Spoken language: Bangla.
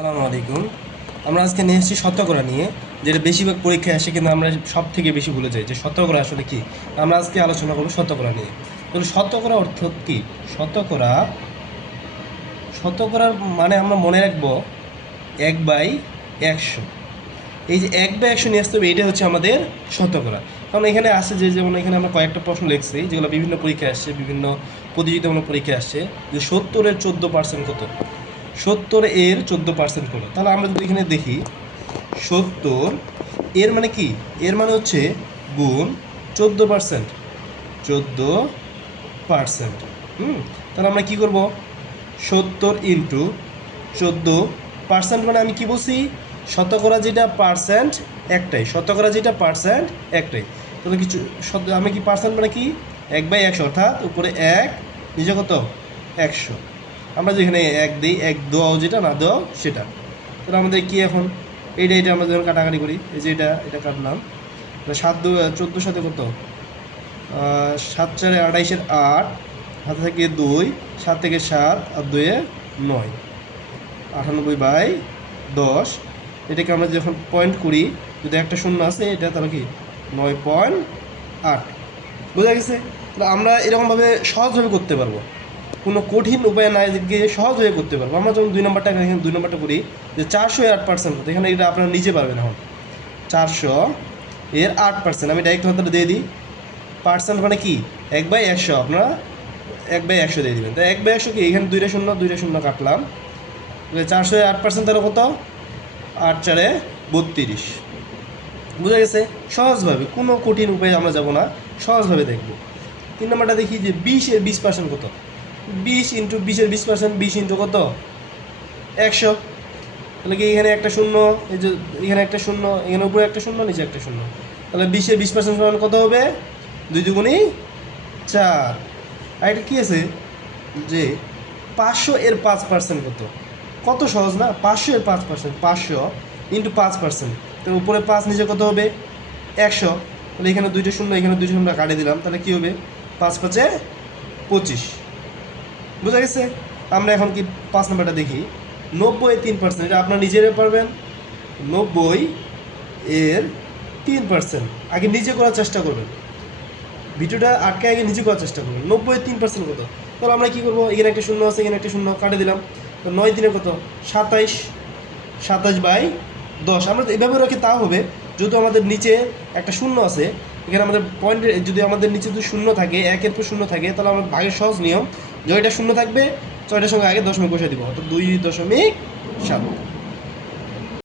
আসসালামু আলাইকুম। আমরা আজকে নিয়ে এসেছি শতকরা নিয়ে, যেটা বেশিরভাগ পরীক্ষায় আসে, কিন্তু আমরা সব থেকে বেশি ভুলে যাই যে শতকরা আসলে কি। আমরা আজকে আলোচনা করবো শতকরা নিয়ে। তাহলে শতকরা অর্থ কি? শতকরা শতকরার মানে আমরা মনে রাখবো 1/100। এই যে 1/100 নিয়ে আসতে হবে, এটা হচ্ছে আমাদের শতকরা। কারণ এখানে আসে যেমন এখানে আমরা কয়েকটা প্রশ্ন লিখছি যেগুলো বিভিন্ন পরীক্ষায় আসছে, বিভিন্ন প্রতিযোগিতামূলক পরীক্ষায় আসছে, যে 70-এর 14% কত। 70-এর 14% কত? তাহলে আমরা যদি এখানে দেখি 70 এর মানে কি, এর মানে হচ্ছে গুণ 14%। 14%। তাহলে আমরা কি করব? 70 ইন্টু 14% মানে আমি কি বলছি, শতকরা যেটা পার্সেন্ট একটাই, শতকরা যেটা পার্সেন্ট একটাই। তাহলে কিছু আমি কি পার্সেন্ট মানে কি 1/100, অর্থাৎ উপরে 1, নিচে কত 100। আমরা যেখানে 1 দিই, 1 দাও যেটা, না দাও সেটা। তাহলে আমাদের কি এখন এটা আমরা যখন কাটাকাটি করি, এই যে এটা কাটলাম, 14 সাথে কত, 7×4 = 28, 8 হাতে থেকে 2, 7 থেকে 7 আর 2 9, 98/10। এটাকে আমরা যখন পয়েন্ট করি, যদি একটা শূন্য আছে এটা, তাহলে কি 9.8। বোঝা গেছে? তাহলে আমরা এরকমভাবে সহজভাবে করতে পারবো, কোনো কঠিন উপায় নাই, গিয়ে সহজভাবে করতে পারবো। আমরা যখন 2 নম্বরটা, এখানে 2 নম্বরটা করি, যে 400-এর 8% কত, এখানে এটা আপনারা নিজে পারবেন। এখন 400-এর 8% আমি ডাইরেক্ট হয়তো দিয়ে দিই। পার্সেন্ট মানে কি 1/100, আপনারা 1/100 দিয়ে দেবেন। তাই 1/100 কি, এখানে 2টা শূন্য কাটলাম, 400-এর 8% তাহলে কত, 8×4 = 32। বুঝা গেছে? সহজভাবে, কোনো কঠিন উপায়ে আমরা যাব না, সহজভাবে দেখব। 3 নম্বরটা দেখি, যে 20-এর 20% কত। 20 ইন্টু 20-এর 20%, 20 ইন্টু কত 100। তাহলে কি এখানে একটা শূন্য, এই যে এখানে একটা শূন্য, এখানে উপরে একটা শূন্য, নিচে একটা শূন্য। তাহলে 20-এর 20% সমান কত হবে? 2 দুগুণে 4। আর এটা কী আছে, যে 500-এর 5% কত। কত সহজ না, 500-এর 5%, 500 ইন্টু 5%। তো উপরে 5, নিচে কত হবে 100। তাহলে এখানে 2টা শূন্য, এখানে 2টা শূন্য কাটিয়ে দিলাম, তাহলে কী হবে 5×5 = 25। বুঝা গেছে? আমরা এখন কি 5 নম্বরটা দেখি, 90-এর 3%। এটা আপনারা নিজেরাই পারবেন। 90-এর 3%, আগে নিজে করার চেষ্টা করবেন, ভিডিওটা আটকে আগে নিজে করার চেষ্টা করবেন। 90-এর 3% কত? তাহলে আমরা কী করবো, এখানে একটা শূন্য আছে, এখানে একটা শূন্য কাটিয়ে দিলাম। তো 9 × 3 কত, 27। 27/10 আমরা এভাবে রাখি, তা হবে। যেহেতু আমাদের নিচে একটা শূন্য আছে, এখানে আমাদের পয়েন্টের, যদি আমাদের নিচে যদি শূন্য থাকে, 1-এর পর শূন্য থাকে, তাহলে আমার ভাগের সহজ নিয়ম, জয়টা শূন্য থাকবে, 6টার সঙ্গে আগে দশমিক বসে দিব, অর্থাৎ 2.7।